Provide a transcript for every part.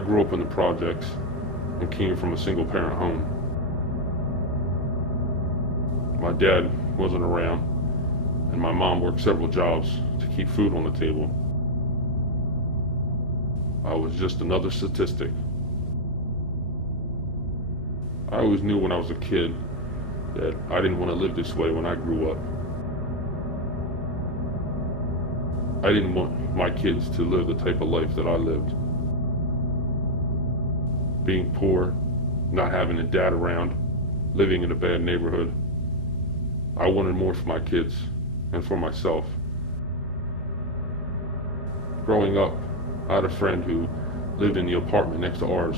I grew up in the projects and came from a single parent home. My dad wasn't around, and my mom worked several jobs to keep food on the table. I was just another statistic. I always knew when I was a kid that I didn't want to live this way when I grew up. I didn't want my kids to live the type of life that I lived. Being poor, not having a dad around, living in a bad neighborhood. I wanted more for my kids and for myself. Growing up, I had a friend who lived in the apartment next to ours.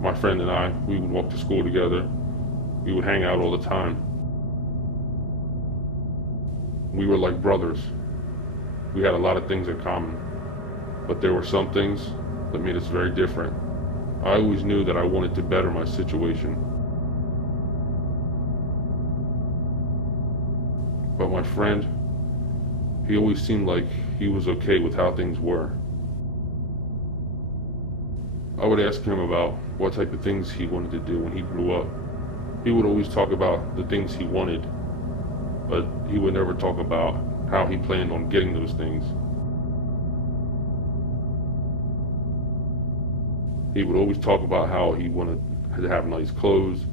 My friend and I, we would walk to school together. We would hang out all the time. We were like brothers. We had a lot of things in common, but there were some things that made us very different. I always knew that I wanted to better my situation. But my friend, he always seemed like he was okay with how things were. I would ask him about what type of things he wanted to do when he grew up. He would always talk about the things he wanted, but he would never talk about how he planned on getting those things. He would always talk about how he wanted to have nice clothes,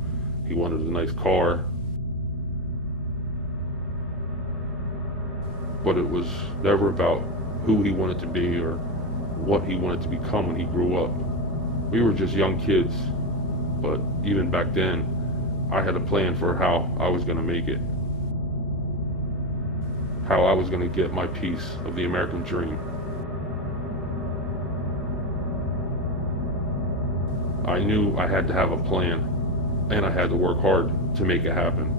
he wanted a nice car, but it was never about who he wanted to be or what he wanted to become when he grew up. We were just young kids, but even back then, I had a plan for how I was going to make it. How I was going to get my piece of the American dream. I knew I had to have a plan, and I had to work hard to make it happen.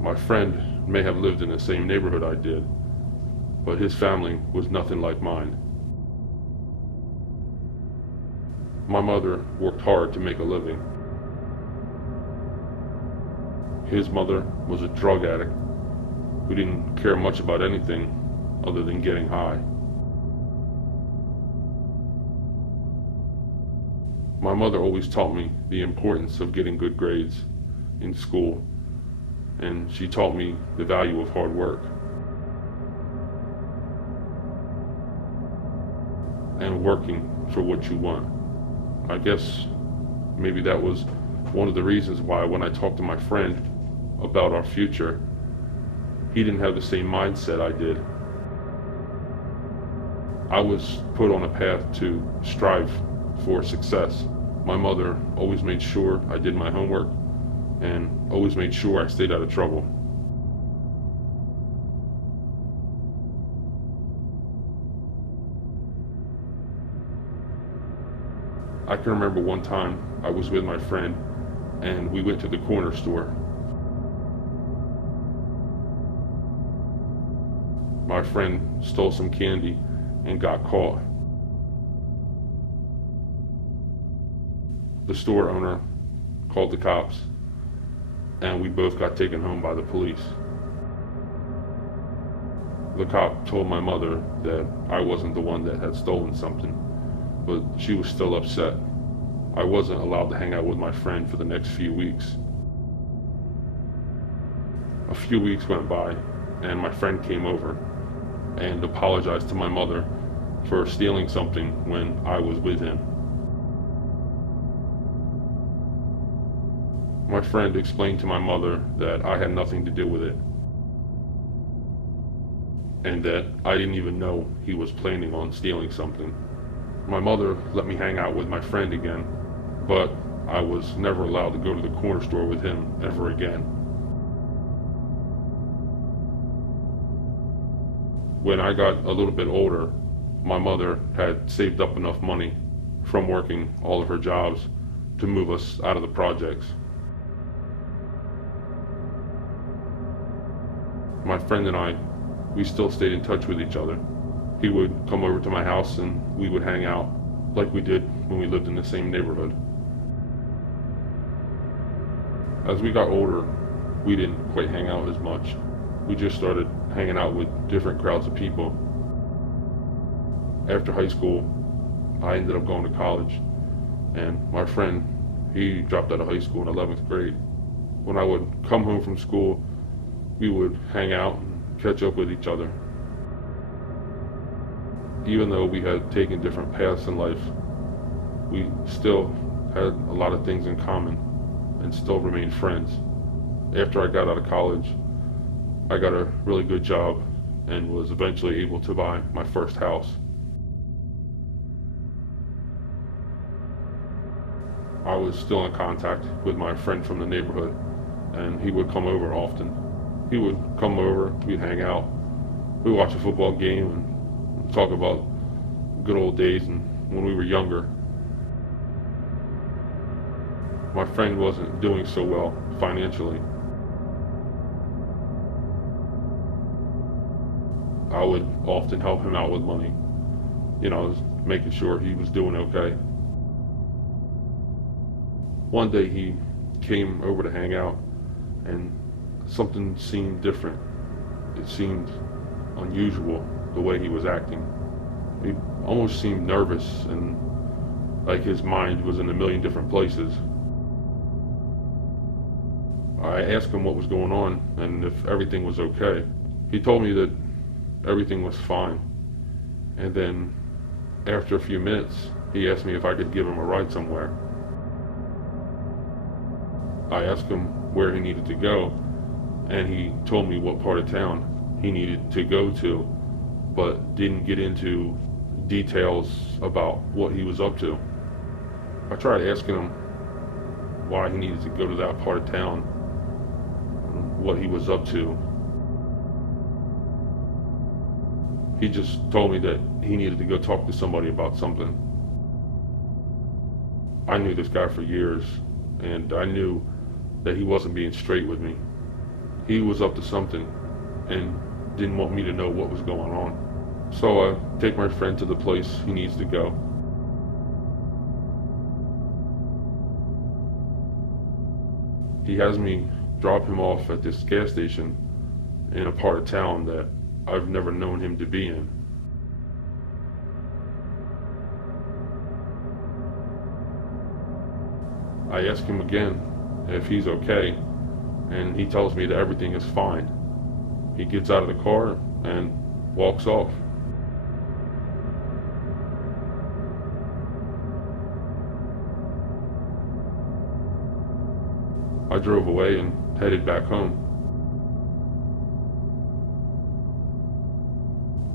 My friend may have lived in the same neighborhood I did, but his family was nothing like mine. My mother worked hard to make a living. His mother was a drug addict who didn't care much about anything other than getting high. My mother always taught me the importance of getting good grades in school, and she taught me the value of hard work and working for what you want. I guess maybe that was one of the reasons why when I talked to my friend about our future, he didn't have the same mindset I did. I was put on a path to strive for success. My mother always made sure I did my homework and always made sure I stayed out of trouble. I can remember one time I was with my friend and we went to the corner store. My friend stole some candy and got caught. The store owner called the cops and we both got taken home by the police. The cop told my mother that I wasn't the one that had stolen something, but she was still upset. I wasn't allowed to hang out with my friend for the next few weeks. A few weeks went by and my friend came over and apologized to my mother for stealing something when I was with him. My friend explained to my mother that I had nothing to do with it and that I didn't even know he was planning on stealing something. My mother let me hang out with my friend again, but I was never allowed to go to the corner store with him ever again. When I got a little bit older, my mother had saved up enough money from working all of her jobs to move us out of the projects. My friend and I, we still stayed in touch with each other. He would come over to my house and we would hang out like we did when we lived in the same neighborhood. As we got older, we didn't quite hang out as much. We just started hanging out with different crowds of people. After high school, I ended up going to college, and my friend, he dropped out of high school in 11th grade. When I would come home from school, we would hang out and catch up with each other. Even though we had taken different paths in life, we still had a lot of things in common and still remained friends. After I got out of college, I got a really good job and was eventually able to buy my first house. I was still in contact with my friend from the neighborhood, and he would come over often. He would come over, we'd hang out, we'd watch a football game and talk about good old days and when we were younger. My friend wasn't doing so well financially. I would often help him out with money, making sure he was doing okay. One day he came over to hang out, and something seemed different. It seemed unusual, the way he was acting. He almost seemed nervous and like his mind was in a million different places. I asked him what was going on and if everything was okay. He told me that everything was fine. And then after a few minutes, he asked me if I could give him a ride somewhere. I asked him where he needed to go, and he told me what part of town he needed to go to, but didn't get into details about what he was up to. I tried asking him why he needed to go to that part of town, what he was up to. He just told me that he needed to go talk to somebody about something. I knew this guy for years, and I knew that he wasn't being straight with me. He was up to something and didn't want me to know what was going on. So I take my friend to the place he needs to go. He has me drop him off at this gas station in a part of town that I've never known him to be in. I ask him again if he's okay, and he tells me that everything is fine. He gets out of the car and walks off. I drove away and headed back home.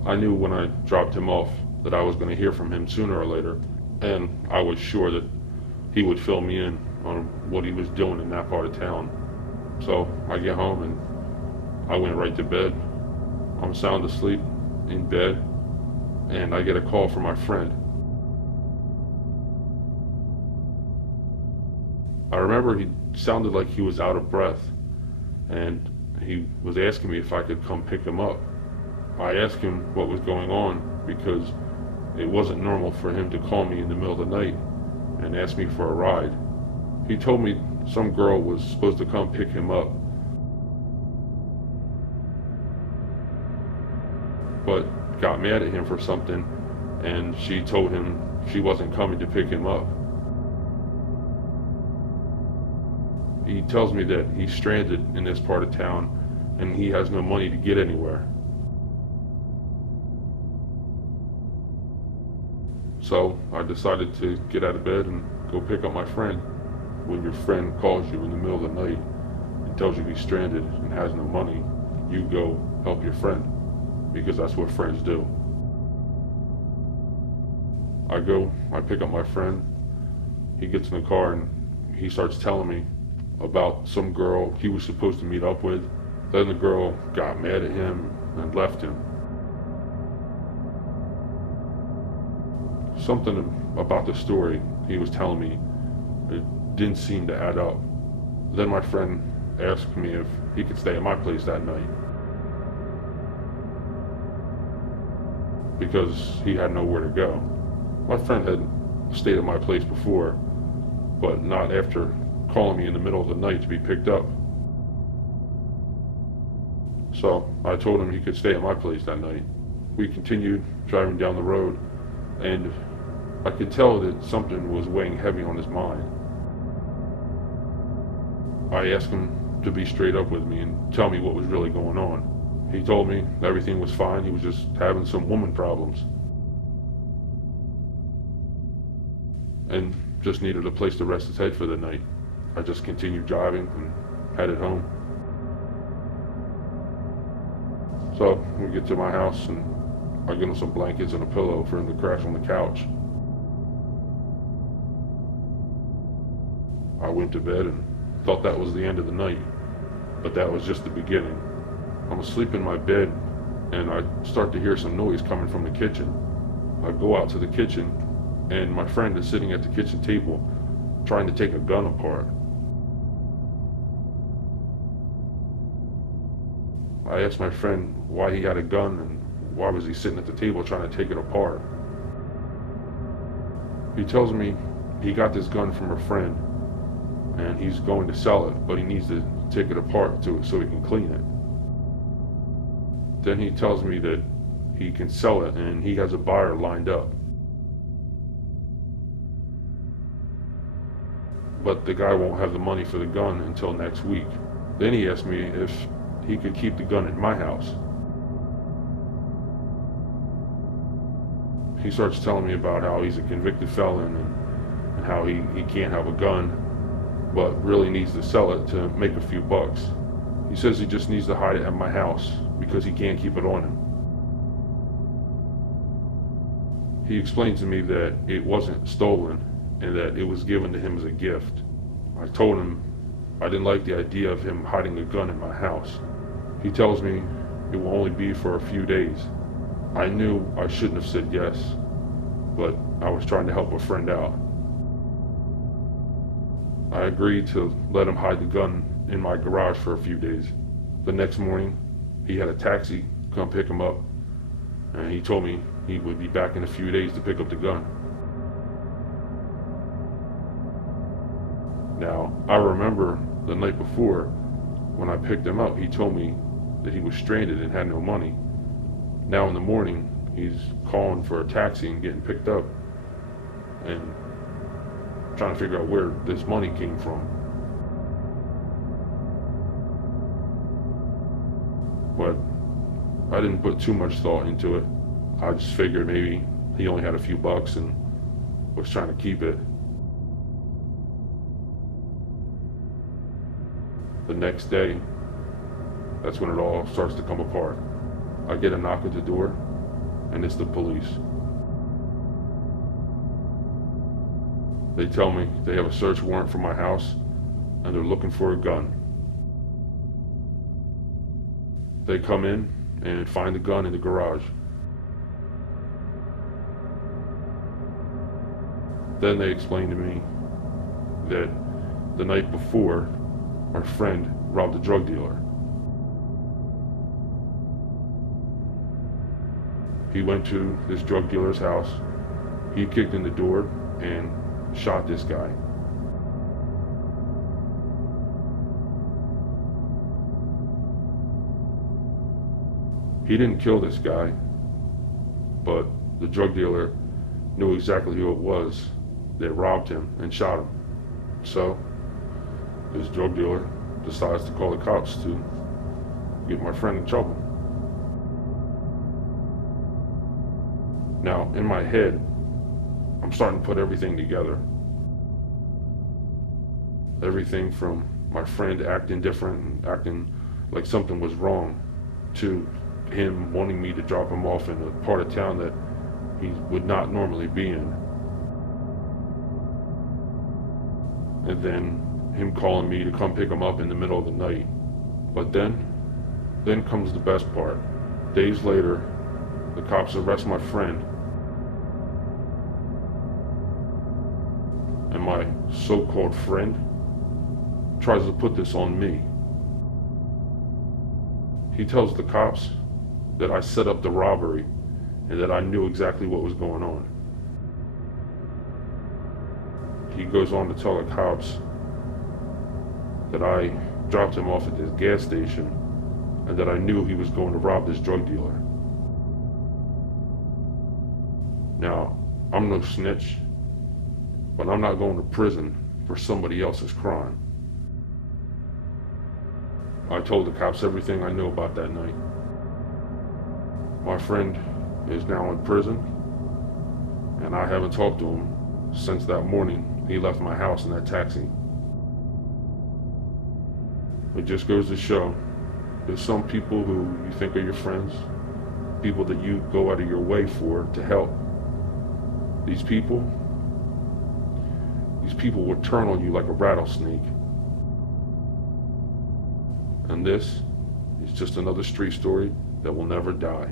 I knew when I dropped him off that I was going to hear from him sooner or later, and I was sure that he would fill me in on what he was doing in that part of town. So I get home and I went right to bed. I'm sound asleep in bed, and I get a call from my friend. I remember he sounded like he was out of breath, and he was asking me if I could come pick him up. I asked him what was going on because it wasn't normal for him to call me in the middle of the night and ask me for a ride. He told me some girl was supposed to come pick him up, but got mad at him for something, and she told him she wasn't coming to pick him up. He tells me that he's stranded in this part of town and he has no money to get anywhere. So I decided to get out of bed and go pick up my friend. When your friend calls you in the middle of the night and tells you he's stranded and has no money, you go help your friend, because that's what friends do. I pick up my friend. He gets in the car and he starts telling me about some girl he was supposed to meet up with. Then the girl got mad at him and left him. Something about the story he was telling me, it didn't seem to add up. Then my friend asked me if he could stay at my place that night, because he had nowhere to go. My friend had stayed at my place before, but not after calling me in the middle of the night to be picked up. So I told him he could stay at my place that night. We continued driving down the road, and I could tell that something was weighing heavy on his mind. I asked him to be straight up with me and tell me what was really going on. He told me everything was fine, he was just having some woman problems. And just needed a place to rest his head for the night. I just continued driving and headed home. So we get to my house and I get him some blankets and a pillow for him to crash on the couch. I went to bed and thought that was the end of the night, but that was just the beginning. I'm asleep in my bed and I start to hear some noise coming from the kitchen. I go out to the kitchen and my friend is sitting at the kitchen table trying to take a gun apart. I asked my friend why he had a gun and why was he sitting at the table trying to take it apart. He tells me he got this gun from a friend and he's going to sell it, but he needs to take it apart so he can clean it. Then he tells me that he can sell it and he has a buyer lined up. But the guy won't have the money for the gun until next week. Then he asked me if he could keep the gun in my house. He starts telling me about how he's a convicted felon and how he can't have a gun, but really needs to sell it to make a few bucks. He says he just needs to hide it at my house because he can't keep it on him. He explained to me that it wasn't stolen and that it was given to him as a gift. I told him I didn't like the idea of him hiding a gun in my house. He tells me it will only be for a few days. I knew I shouldn't have said yes, but I was trying to help a friend out. I agreed to let him hide the gun in my garage for a few days. The next morning, he had a taxi come pick him up, and he told me he would be back in a few days to pick up the gun. Now, I remember the night before, when I picked him up, he told me that he was stranded and had no money. Now in the morning, he's calling for a taxi and getting picked up and trying to figure out where this money came from. But I didn't put too much thought into it. I just figured maybe he only had a few bucks and was trying to keep it. The next day, that's when it all starts to come apart. I get a knock at the door, and it's the police. They tell me they have a search warrant for my house, and they're looking for a gun. They come in and find the gun in the garage. Then they explain to me that the night before, my friend robbed a drug dealer. He went to this drug dealer's house, he kicked in the door and shot this guy. He didn't kill this guy, but the drug dealer knew exactly who it was that robbed him and shot him. So this drug dealer decides to call the cops to get my friend in trouble. Now, in my head, I'm starting to put everything together. Everything from my friend acting different and acting like something was wrong, to him wanting me to drop him off in a part of town that he would not normally be in. And then him calling me to come pick him up in the middle of the night. But then comes the best part. Days later, the cops arrest my friend. And my so-called friend tries to put this on me. He tells the cops that I set up the robbery and that I knew exactly what was going on. He goes on to tell the cops that I dropped him off at this gas station and that I knew he was going to rob this drug dealer. Now, I'm no snitch, but I'm not going to prison for somebody else's crime. I told the cops everything I knew about that night. My friend is now in prison, and I haven't talked to him since that morning he left my house in that taxi. It just goes to show, there's some people who you think are your friends, people that you go out of your way for to help. These people will turn on you like a rattlesnake. And this is just another street story that will never die.